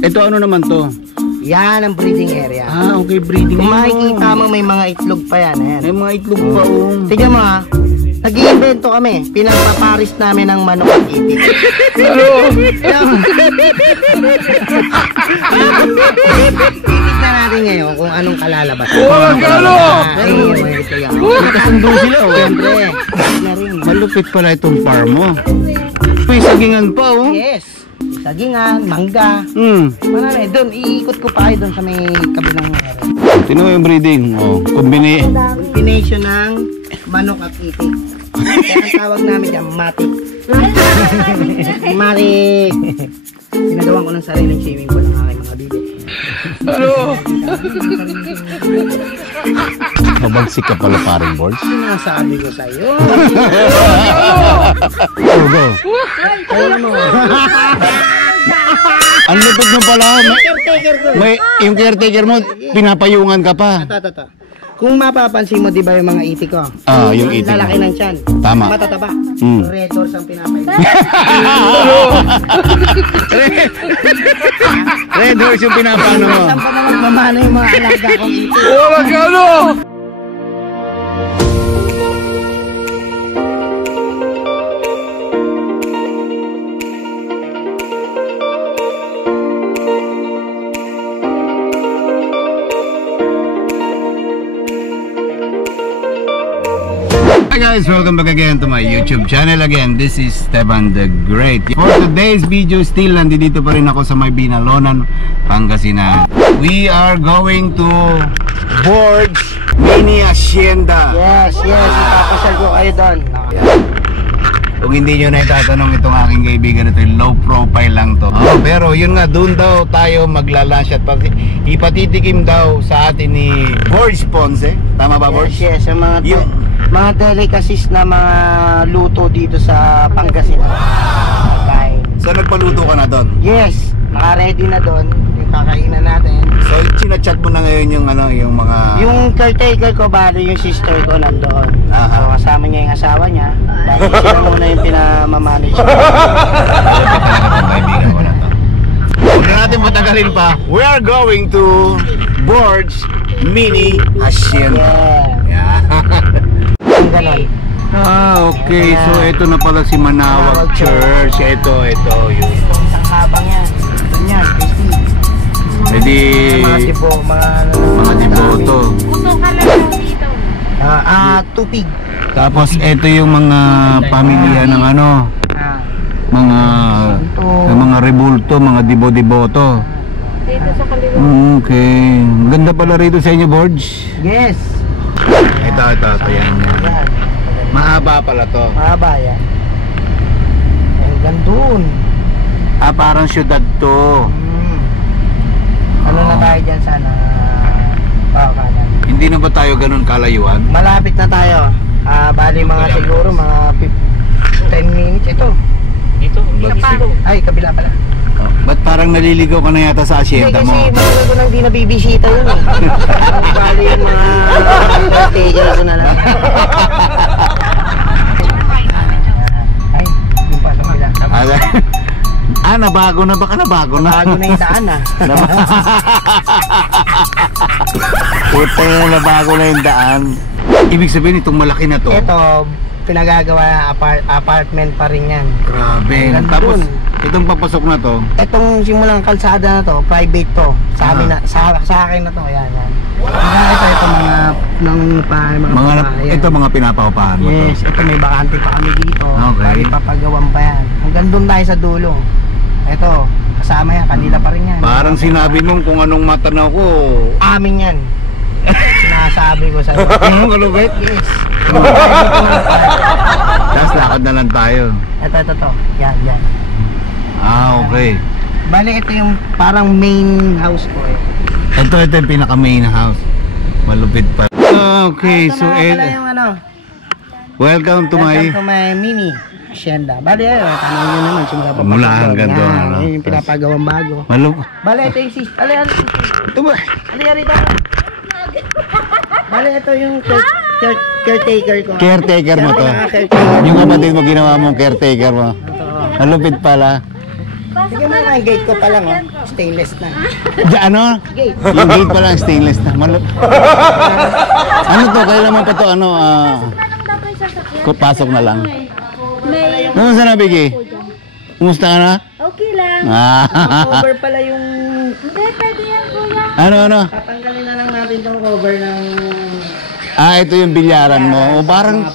Ito ano naman to? Yan ang breeding area. Ah, okay, breeding. Kung makikita mo may mga itlog pa yan. Ayan. May mga itlog pa Tignan mo ha. Nag-iimbento kami. Pinagpaparis namin ng manok at itik. Titignan natin ngayon kung anong kalalabas. Gano! Ito yan. Nakasundo sila Siyempre. Na rin. Malupit pala itong farm mo. May sagingan pa Yes. Sagingan, mangga. Marami. Doon, iikot ko pa kayo doon sa may kabilang area. Tino yung breeding. Combination ng manok at itik. Kaya ang tawag namin dyan, matik. Matik. Ginagawan ko ng sariling swimming pool ng aking mga bibi. Mabagsik ka pala paring boards. Sinasabi ko sa'yo. Go. Ang lupit mo pala. Caretaker ko. Yung caretaker mo, pinapayungan ka pa. Ito. Kung mapapansin mo, di ba yung mga itik ko? Yung itik. Lalaki ng tiyan. Tama. Matataba. Red horse ang pinapayungan. Red horse yung pinapano mo. Saan pa naman mamana yung mga alaga kong itik? Gano! Hi guys, welcome back again to my YouTube channel again. This is Esteban the Great. For today's video, still nandito pa rin ako sa may Binalonan, Pangasinan. We are going to Borge Mini Hacienda. Yes. Ipapasal ko kayo doon. Kung hindi nyo na itatanong itong aking kaibigan, ito yung low profile lang to. Pero yun nga, doon daw tayo magla-lunch at ipatitikim daw sa atin ni Borge Ponce. Tama ba, Borge? Yes, yung mga delicacies na mga luto dito sa Pangasinan. Wow! So nagpaluto ka na doon? Yes, naka-ready na doon yung kakainan natin. So chinachat mo na ngayon yung yung mga... Yung caretaker ko, bali yung sister ko nandoon. Aha. So kasama niya yung asawa niya. Bali sila muna yung pinamamanage. Kaibigan ko na to. Huwag na natin matagalin pa. We are going to Borge Mini Hacienda. Yeah. Ganon. Okay. So ito na pala si Manawag Church. Ito yun. Ang habang yan. Ganyan, Pwede mga deboto. Puso ka lang dito. Tupig. Tapos ito yung mga pamilya ng mga rebulto, mga debo-deboto. Dito sa kaliwa. Okay. Ganda pala rito sa inyo, Borge. Yes. Ito yan. Mahaba pala to. Mahaba yan. Hanggang doon. Parang syudad to. Ano na tayo dyan sana? Kanan. Hindi na ba tayo ganun kalayuan? Malapit na tayo. Bali mga siguro mga 10 minutes. Ito. Ay, kabila pala. Ba't parang naliligaw ka na yata sa asyenda mo? Kasi matagal ko nang di nabibisita yun eh. Bali yung mga caretaker ko na lang. Ay, yung pa sa kabila. Nabago na. Baka nabago na. Bago na yung daan Puta yung nabago na yung daan. Ibig sabihin itong malaki na to. Ito, pinagagawa apartment pa rin yan. Grabe. Tapos itong papasok na to. Itong simulang kalsada na to, private to. Sa amin na, sa akin na to. Yan. Ito mga pinapaupahan mo to. Yes, ito may bakante pa kami dito. Okay. Papagawan pa yan. Hanggang doon tayo sa dulo. Ito, kasama yan, kanila pa rin yan. Parang sinabi mong kung anong matanaw ko. Amin yan. Sinasabi ko sa'yo. Anong kalubit? Yes. Tapos lakad na lang tayo. Ito. Yan. Okay. Bali, ito yung parang main house ko eh. Ito yung pinaka main house. Malupit pa. Okay, ito so yung welcome to my mini hacienda. Bali, tanong nyo naman simula pa. Mula hanggang doon. Yan, yung pinapagawang bago. Bali, ito yung Ito ba? rito. Bali, ito yung caretaker ko. Caretaker mo to. Yung kapatid mo ginawa mong caretaker mo. Malupit pala. Sige mo na, gate ko pa lang, oh. Stainless na. Ano? Gate. Yung gate pa lang stainless na. Ano to? Kailan mo pa to? Ano? Pasok na lang. May Ano sa nabigi? Kumusta ka na? okay lang. Cover pala yung... Hindi, pwede yan kuya. Ano? Tatanggalin na lang natin tong cover ng... Ito yung bilyaran mo. O, parang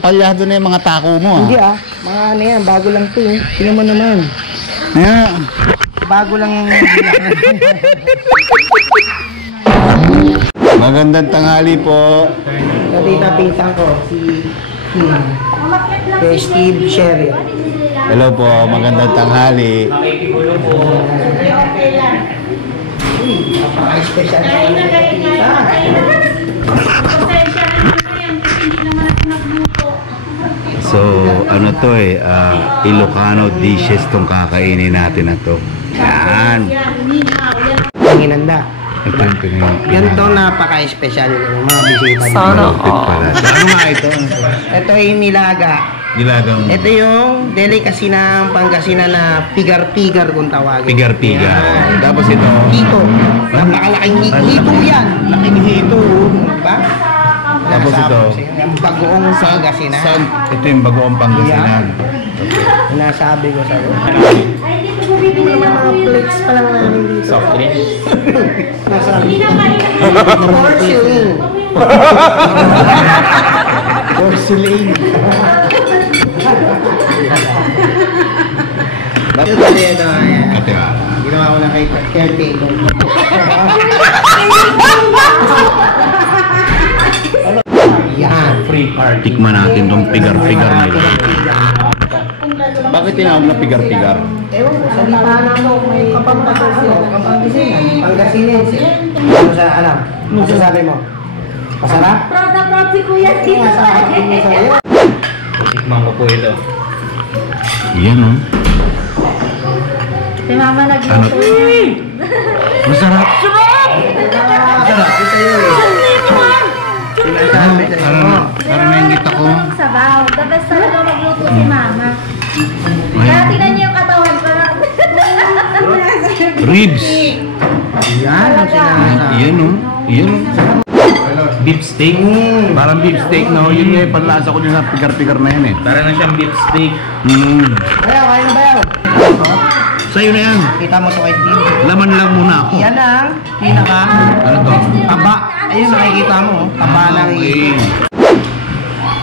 palyado na yung mga tako mo. Hindi mga ano yan, bago lang to. Tingnan mo naman. Yeah. Bago lang yung... Magandang tanghali po. So, dito pinsan ko, si Steve Sherry. Hello po, magandang tanghali. Napaka-special na yung pinsan. So, ano to Ilocano dishes tong kakainin natin na to. Yan. Ang hinanda. Ito yung Ganito napaka-special yung mga bisita. Ano nga ito? Ito yung nilaga. Nilagang Ito yung delicacy ng Pangasinan na pigar-pigar kung tawagin. pigar-pigar. Yan. Tapos ito. Hito. Napakalaking hito yan. Laking hito. Ba? Tapos ito. Ang bagoong Pangasinan. Ito yung bagoong Pangasinan. Nasabi ko sa'yo. Ito naman mga plates pa lang namin dito. Soft drinks. Nasabi ko. Porcelain. Porcelain. Ito pala ito. Ginawa ko na kay caretaker. Yan. Free party. Tikman natin tong pigar-pigar na ito. Bakit tinawag na pigar-pigar? Ewan ko, sa lipanan mo may Pangasinense. Ano sa, masasabi mo? Masarap? Proud na proud si kuya dito. Masarap mo sa'yo. Tikman ko po ito. Yan o. Si mama Ano? nagluto. Masarap. Masarap ko sa'yo eh. Sinasabi sa'yo. Parang naingit ako. Sabaw. The best talaga magluto si mama. Kaya tingnan niyo yung katawan ko na. Ribs. Yan ang sinasabi. Yan o. Yan o. Beef steak. Parang beef steak no. Yun nga yung panlasa ko din sa pigar-pigar na yan eh. Para na siyang beef steak. Bayaw, kayo na bayaw. Sa'yo na yan. Kita mo sa white bean. Laman lang muna ako. Yan ang pinaka Ano to? taba. Ayun nakikita mo. Taba ng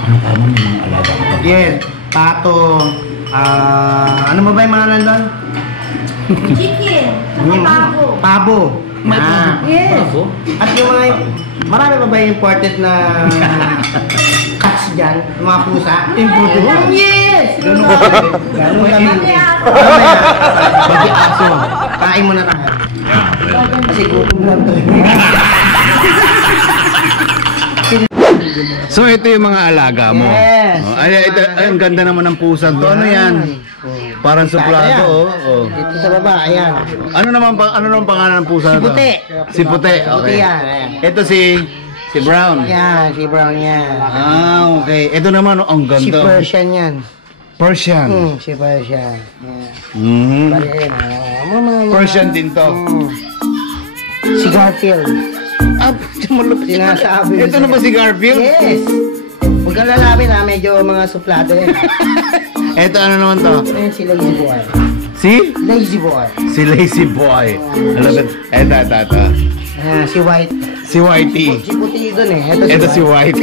Ano pa man yung mga alaga ko? yes. Pato. Ano ba yung mga nandun? Chicken. May pabo. Pabo. Yes. At yung mga, marami pa ba yung imported na cats dyan? Yung mga pusa? Imported. Yes! Ganun kami. Bagi aso. Kain mo na tayo. Kasi gutom lang to. So ito yung mga alaga mo. Yes. Oh, ito, ang ganda naman ng pusa to. Ano yan? Parang suplado oh. Dito sa baba, ayan. Ano naman pangalan ng pusa na to? Puti. Si Puti. Puti Okay. yan. Ayan. Ito si Brown. Yan, si Brown yan. Okay. Ito naman ang Si ganda. Persian yan. Persian. Si Persian. Yan. Mhm. Bali, ayan. Persian din to. Si Garfield. Malupit. Sinasabi. Ito na ba si Garfield? Yes. Huwag kang lalapin medyo mga suplado yan. Ito ano naman to? Ayan si Lazy Boy. Si? Lazy Boy. Si Lazy Boy. Alam mo, ito. Si White. Si Whitey. Si Puti doon eh. Ito si White.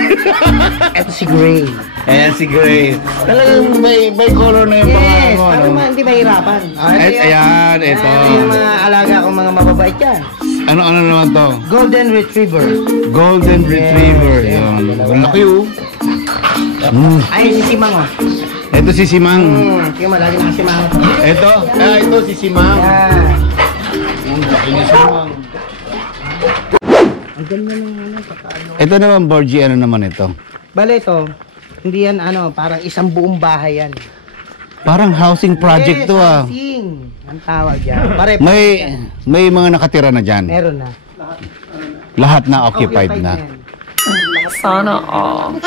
Ito si Gray. Ayan si Gray. Talagang may color na yung pangalan Yes. mo. Para Ano? hindi mahirapan. Ayan, ito. Ito yung mga alaga kong mga mababait yan. Ano naman to? Golden Retriever. Golden Retriever. Yan. Ang laki oh. Ay, si Simang oh. Ito si Simang. Sige mo, lagi na si Simang. Ito si Simang. Yan. Ang laki ni Simang. Ang ganda ng pagkaano. Ito naman, Borgie, ano naman ito? Bale ito, hindi yan parang isang buong bahay yan. Parang housing project to ah. Housing. Ang tawag yan. Pare, May mga nakatira na dyan. meron na. Lahat na occupied na. yan. Sana all.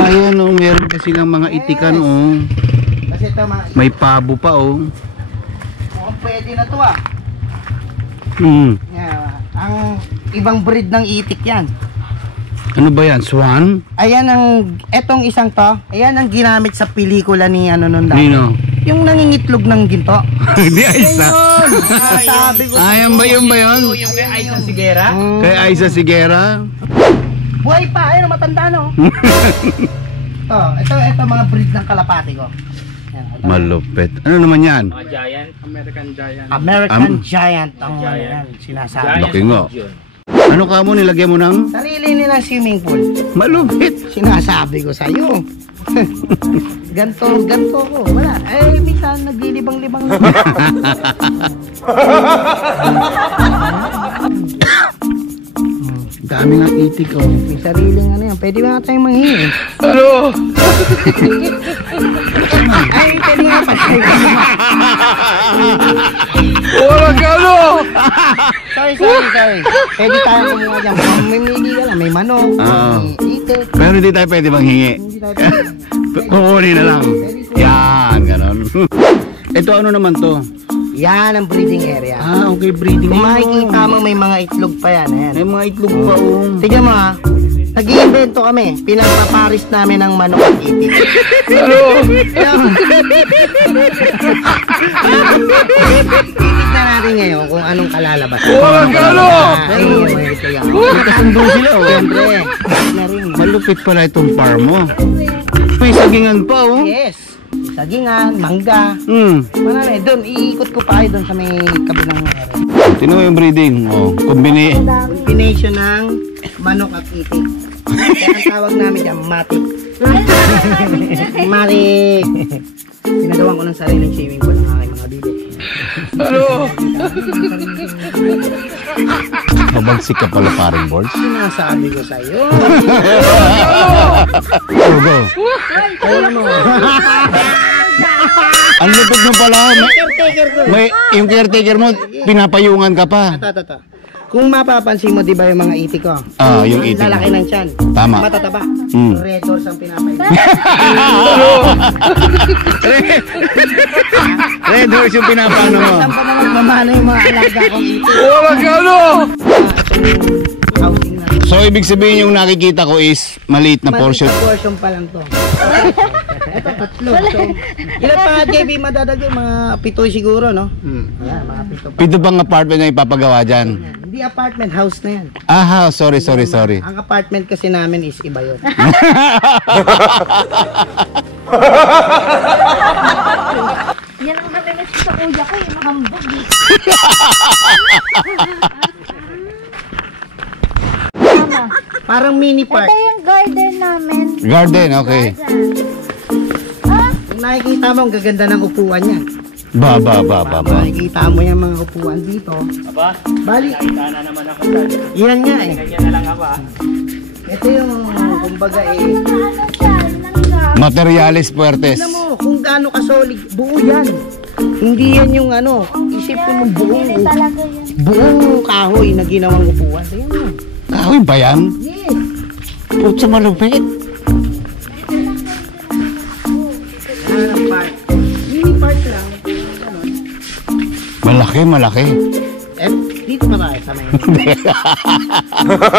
Ayun oh, meron kasi ng mga itikan oh. Kasi ito mga... May pabo pa oh. Mukhang pwede na to ah. Yeah, ang ibang breed ng itik yan. Ano ba yan? Swan? Ayan etong isang to, ayan ang ginamit sa pelikula ni ano nun dati. Nino? Yung nangingitlog ng ginto. Hindi, Aiza. Sabi ko. Ayan ba yun ba yun? Yung kay Aiza Sigera? Kay Aiza Sigera? Buhay pa, ayun matanda no. ito mga breed ng kalapati ko. Ayan, ito. Malupit. Ano naman yan? Mga giant. American giant. American Giant ang yan, sinasabi. Laki nga. Ano ka mo nilagyan mo ng? Sarili nilang swimming pool. Malupit. Sinasabi ko sa'yo. ganto ko. Wala. Eh, minsan naglilibang-libang. Dami nga itik oh. May sariling ano yan. Pwede ba tayong manghingi? Ano? Ay, pwede nga pa tayo. Wala ka no! Sorry. Pwede tayo kumuha dyan. Mamimili ka lang. May manok, may itik. Pero hindi tayo pwede manghingi. Hindi tayo pwede. Kukunin na lang. Yan, ganon. Ito ano naman to? Yan ang breeding area. Ah, okay, breeding. Kung makikita mo may mga itlog pa yan. Ayan. May mga itlog pa oh. Tignan mo ha. Nag-iimbento kami. Pinagpaparis namin ng manok at itik. Titignan natin ngayon kung anong kalalabas. Wala ka no! May kasundo sila oh. Siyempre. Na rin. Malupit pala itong farm mo. May sagingan pa oh. Yes. Sagingan, mangga. Marami. Doon, iikot ko pa kayo doon sa may kabilang area. Tino yung breeding. Oh, Combination ng manok at itik. Kaya ang tawag namin dyan, matik. Matik. Pinagawan ko ng sariling swimming pool ng aking mga bibi. Mabagsik ka pala paring boards. Sinasabi ko sa'yo. Go. Alam mo. Ang lupit mo pala. Caretaker ko. Yung caretaker mo, pinapayungan ka pa. Ito. Kung mapapansin mo, di ba yung mga itik ko? Ah, yung itik. Lalaki ng tiyan. Tama. Matataba. Mm. Red horse ang pinapay. Red horse yung pinapano mo. Saan pa naman mamano yung mga alaga kong itik? Wala ka no! Housing na. So, ibig sabihin yung nakikita ko is maliit na portion. Maliit na portion pa lang to. Ito, tatlo. So, ilan pa nga, JB, madadagdag? Mga 7 siguro, no? Ayan, mga 7 pa. Pito bang apartment na ipapagawa dyan? Hindi apartment, house na yan. Ah, house. Sorry. Ang apartment kasi namin is iba yun. Yan ang namimiss ko sa kuya ko, yung mahambog eh. Mama, Parang mini park. ito yung garden namin. Garden, okay. Kung nakikita mo, ang gaganda ng upuan yan. Ba. Nakikita mo yung mga upuan dito. Aba, Bali, nakita na naman ako sa yan nga eh. ganyan na lang ako ah. Ito yung, kumbaga eh. Ano dyan? Nangga. Materiales Puertes. Tignan mo, kung gaano ka-solid, buo yan. Hindi yan yung ano, isip ko ng Hindi talaga yun. buong kahoy na ginawang upuan. Tignan mo. Kahoy ba yan? Yes. Putsa malupit. Yan ang park. Mini park lang. Malaki. Eh, dito pa tayo sa may...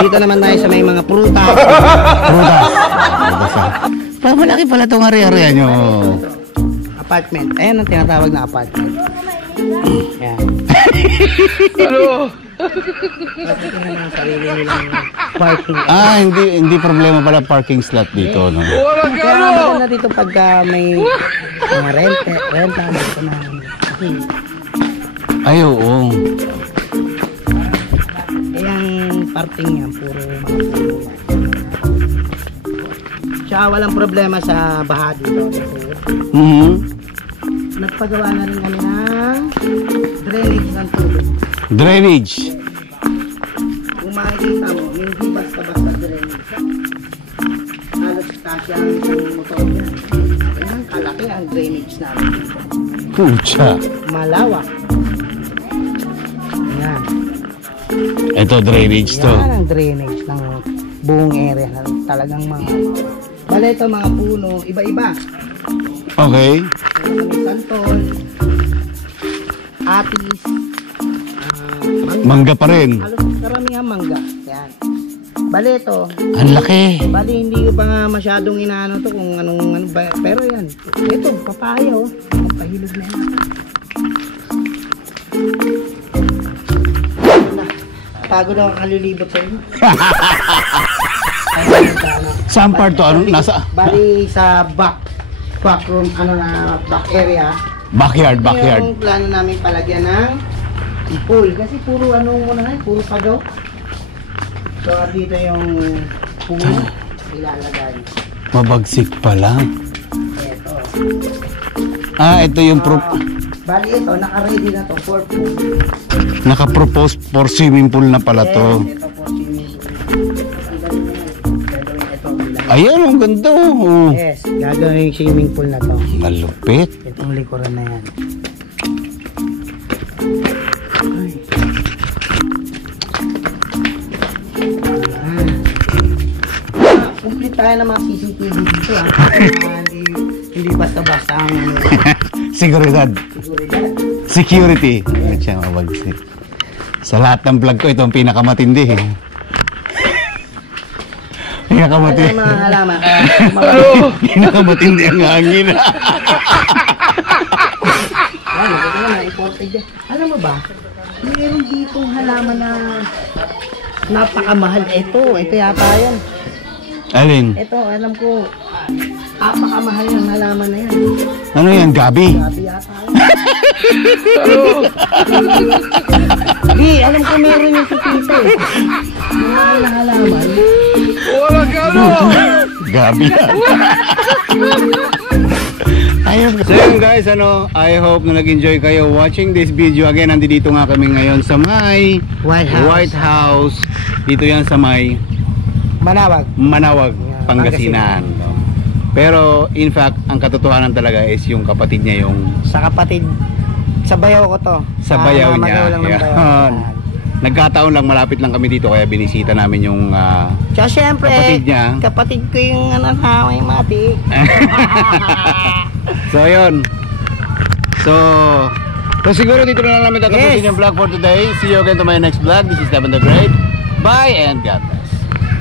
dito naman tayo sa may mga prutas. Parang malaki pala itong area-area nyo. Apartment. Ayan ang tinatawag na apartment. Ayan. Kasi ito naman ang sarili nilang parking. Ah, hindi problema pala parking slot dito, no? Kaya maganda dito pagka may mga renta dito na. Kasi Ay, oo. yung parting yan, puro mga puno yan. Tsaka walang problema sa baha dito. Nagpagawa na rin kami ng drainage ng tubig. Drainage. Kung makikita mo, hindi basta-basta drainage. Halos kasya ang motor yan. Kaya kalaki ang drainage namin dito. Pucha. Malawak. Ayan. Ito, drainage to. Yan ang drainage ng buong area na talagang mga... Bale ito mga puno, iba-iba. Okay. may santol, atis, Mangga pa rin. halos karamihan mangga. Yan. Bale ito, Ang laki. bali hindi ko pa nga masyadong inaano to kung anong ano ba, pero yan. Ito, papaya oh. Pahilog na yan. Pagod ako kalilibot sa inyo. Saan part to? Ano? Nasa? Bali sa back room, ano na, back area. Backyard, backyard. Yung plano namin palagyan ng pool. Kasi puro ano muna na, puro pagaw. So dito yung pool ilalagay. Mabagsik pa lang. Ito. Ito yung Bali ito, naka-ready na to for pool. naka-propose for swimming pool na pala to. Yes, ito po swimming pool. Ang galing na yan. Gagawin ito bilang. Ayan, ang ganda oh. Yes, gagawin yung swimming pool na to. Malupit. Itong likuran na yan. Complete tayo ng mga CCTV dito hindi basta-basta ang Seguridad. seguridad. Security. Ano siya mabagsik. Sa lahat ng vlog ko, ito ang pinakamatindi eh. Pinakamatindi. Ano mga halaman? Pinakamatindi ang hangin. Ano, ito na na-imported yan. Alam mo ba, mayroon ditong halaman na napakamahal. Ito yata yan. Alin? Ito, alam ko, napakamahal yung halaman na yan. Ano yan? Gabi? Gabi yata yan. Di, alam ko meron yung supita eh. Mahal na halaman. Gabi yan. So yun guys, I hope na nag-enjoy kayo watching this video. Again, nandito nga kami ngayon sa may White House. Dito yan sa may Manawag, Pangasinan. No? Pero in fact, ang katotohanan talaga is yung kapatid niya yung Sa kapatid, sa bayaw ko to. sa bayaw Magaw niya. lang ng bayaw. Yan. Nagkataon lang, malapit lang kami dito kaya binisita namin yung Tsaka syempre, kapatid niya. kapatid ko yung may mati. So yun. So siguro dito na lang namin tatapusin yung vlog for today. See you again to my next vlog. This is Devon the Great. Bye and God bless.